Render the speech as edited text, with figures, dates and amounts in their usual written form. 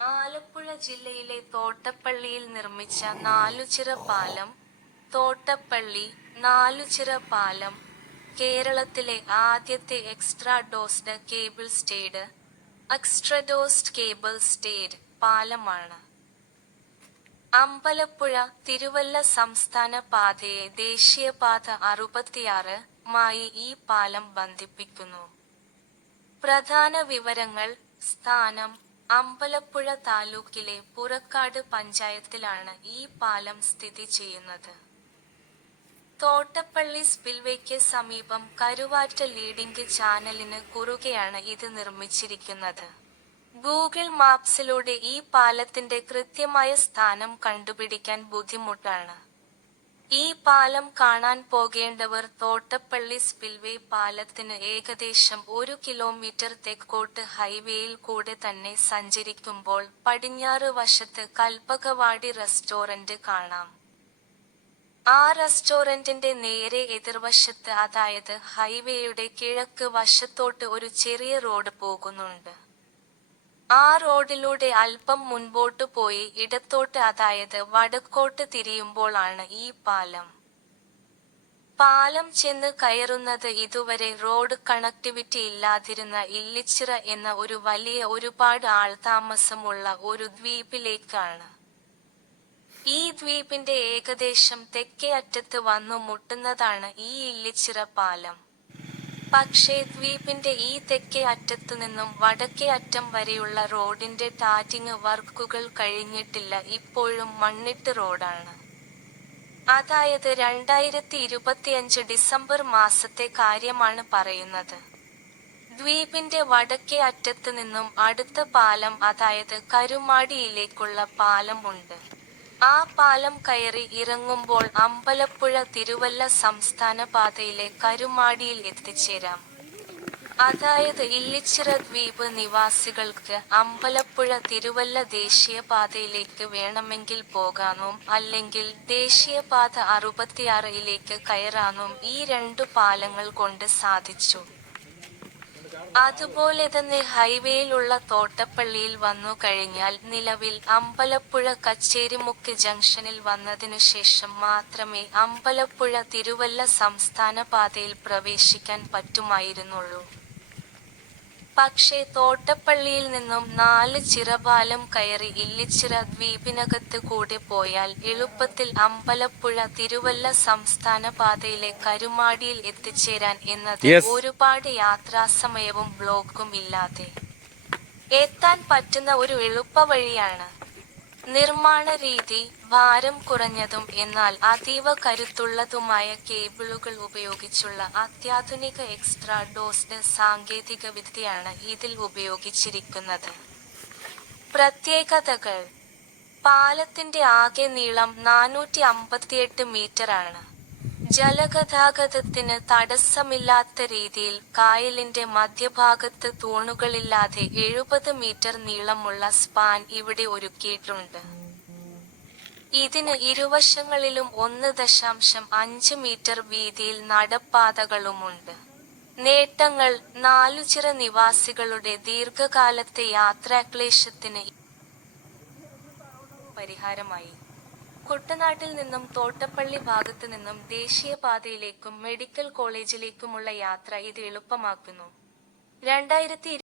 ആലപ്പുഴ ജില്ലയിലെ തോട്ടപ്പള്ളിയിൽ നിർമ്മിച്ച നാലുചിറ പാലം. തോട്ടപ്പള്ളി നാലുചിറ പാലം കേരളത്തിലെ ആദ്യത്തെ എക്സ്ട്രാഡോസ്ഡ് കേബിൾ സ്റ്റേഡ് പാലമാണ്. അമ്പലപ്പുഴ തിരുവല്ല സംസ്ഥാന പാതയെ ദേശീയപാത 66 മായി ഈ പാലം ബന്ധിപ്പിക്കുന്നു. പ്രധാന വിവരങ്ങൾ. സ്ഥാനം: അമ്പലപ്പുഴ താലൂക്കിലെ പുറക്കാട് പഞ്ചായത്തിലാണ് ഈ പാലം സ്ഥിതി ചെയ്യുന്നത്. തോട്ടപ്പള്ളി സ്പിൽവേയ്ക്ക് സമീപം കരുവാറ്റ ലീഡിംഗ് ചാനലിന് കുറുകെയാണ് ഇത് നിർമ്മിച്ചിരിക്കുന്നത്. ഗൂഗിൾ മാപ്സിലൂടെ ഈ പാലത്തിന്റെ കൃത്യമായ സ്ഥാനം കണ്ടുപിടിക്കാൻ ബുദ്ധിമുട്ടാണ്. ഈ പാലം കാണാൻ പോകേണ്ടവർ തോട്ടപ്പള്ളി സ്പിൽവേ പാലത്തിന് ഏകദേശം 1 കിലോമീറ്റർ തെക്കോട്ട് ഹൈവേയിൽ കൂടെ തന്നെ സഞ്ചരിക്കുമ്പോൾ പടിഞ്ഞാറ് വശത്ത് കൽപ്പകവാടി റെസ്റ്റോറന്റ് കാണാം. ആ റെസ്റ്റോറന്റിന്റെ നേരെ എതിർവശത്ത്, അതായത് ഹൈവേയുടെ കിഴക്ക് വശത്തോട്ട് ഒരു ചെറിയ റോഡ് പോകുന്നുണ്ട്. ആ റോഡിലൂടെ അല്പം മുൻപോട്ട് പോയി ഇടത്തോട്ട്, അതായത് വടക്കോട്ട് തിരിയുമ്പോൾ ആണ് ഈ പാലം. പാലം ചെന്ന് കയറുന്നത് ഇതുവരെ റോഡ് കണക്ടിവിറ്റി ഇല്ലാതിരുന്ന ഇല്ലിച്ചിറ എന്ന ഒരു വലിയ, ഒരുപാട് ആൾതാമസമുള്ള ഒരു ദ്വീപിലേക്കാണ്. ഈ ദ്വീപിന്റെ ഏകദേശം തെക്കേ അറ്റത്ത് വന്നു മുട്ടുന്നതാണ് ഈ ഇല്ലിച്ചിറ പാലം. പക്ഷേ ദ്വീപിന്റെ ഈ തെക്കേ അറ്റത്തുനിന്നും വടക്കേ അറ്റം വരെയുള്ള റോഡിന്റെ ടാറ്റിങ് വർക്കുകൾ കഴിഞ്ഞിട്ടില്ല. ഇപ്പോഴും മണ്ണിട്ട് റോഡാണ്. അതായത് 2025 ഡിസംബർ മാസത്തെ കാര്യമാണ് പറയുന്നത്. ദ്വീപിന്റെ വടക്കേ അറ്റത്ത് നിന്നും അടുത്ത പാലം, അതായത് കരുമാടിയിലേക്കുള്ള പാലം ഉണ്ട്. ആ പാലം കയറി ഇറങ്ങുമ്പോൾ അമ്പലപ്പുഴ തിരുവല്ല സംസ്ഥാന പാതയിലെ കരുമാടിയിൽ എത്തിച്ചേരാം. അതായത് ഇല്ലിച്ചിറ ദ്വീപ് നിവാസികൾക്ക് അമ്പലപ്പുഴ തിരുവല്ല ദേശീയപാതയിലേക്ക് വേണമെങ്കിൽ പോകാനും അല്ലെങ്കിൽ ദേശീയപാത 66ലേക്ക് കയറാനും ഈ 2 പാലങ്ങൾ കൊണ്ട് സാധിച്ചു. അതുപോലെ തന്നെ ഹൈവേയിലുള്ള തോട്ടപ്പള്ളിയിൽ വന്നു കഴിഞ്ഞാൽ നിലവിൽ അമ്പലപ്പുഴ കച്ചേരിമുക്ക് ജംഗ്ഷനിൽ വന്നതിനുശേഷം മാത്രമേ അമ്പലപ്പുഴ തിരുവല്ല സംസ്ഥാന പാതയിൽ പ്രവേശിക്കാൻ പറ്റുമായിരുന്നുള്ളൂ. പക്ഷേ തോട്ടപ്പള്ളിയിൽ നിന്നും നാലുചിറ പാലം കയറി ഇല്ലിച്ചിറ ദ്വീപിനകത്ത് കൂടെ പോയാൽ എളുപ്പത്തിൽ അമ്പലപ്പുഴ തിരുവല്ല സംസ്ഥാന പാതയിലെ കരുമാടിയിൽ എത്തിച്ചേരാൻ എന്നത് ഒരുപാട് യാത്രാസമയവും ബ്ലോക്കും ഇല്ലാതെ എത്താൻ പറ്റുന്ന ഒരു എളുപ്പവഴിയാണ്. നിർമ്മാണ രീതി: ഭാരം കുറഞ്ഞതും എന്നാൽ അതീവ കരുത്തുള്ളതുമായ കേബിളുകൾ ഉപയോഗിച്ചുള്ള അത്യാധുനിക എക്സ്ട്രാഡോസ്ഡ് സാങ്കേതികവിദ്യയാണ് ഇതിൽ ഉപയോഗിച്ചിരിക്കുന്നത്. പ്രത്യേകതകൾ: പാലത്തിന്റെ ആകെ നീളം 458 മീറ്ററാണ്. ജലഗതാഗതത്തിന് തടസ്സമില്ലാത്ത രീതിയിൽ കായലിന്റെ മധ്യഭാഗത്ത് തൂണുകളില്ലാതെ 70 മീറ്റർ നീളമുള്ള സ്പാൻ ഇവിടെ ഒരുക്കിയിട്ടുണ്ട്. ഇതിന് ഇരുവശങ്ങളിലും 1.5 മീറ്റർ വീതിയിൽ നടപ്പാതകളുമുണ്ട്. നേട്ടങ്ങൾ: നാലുചിറ നിവാസികളുടെ ദീർഘകാലത്തെ യാത്രാക്ലേശത്തിന് പരിഹാരമായി. കുട്ടനാട്ടിൽ നിന്നും തോട്ടപ്പള്ളി ഭാഗത്ത് നിന്നും ദേശീയപാതയിലേക്കും മെഡിക്കൽ കോളേജിലേക്കുമുള്ള യാത്ര ഇത് എളുപ്പമാക്കുന്നു. 2020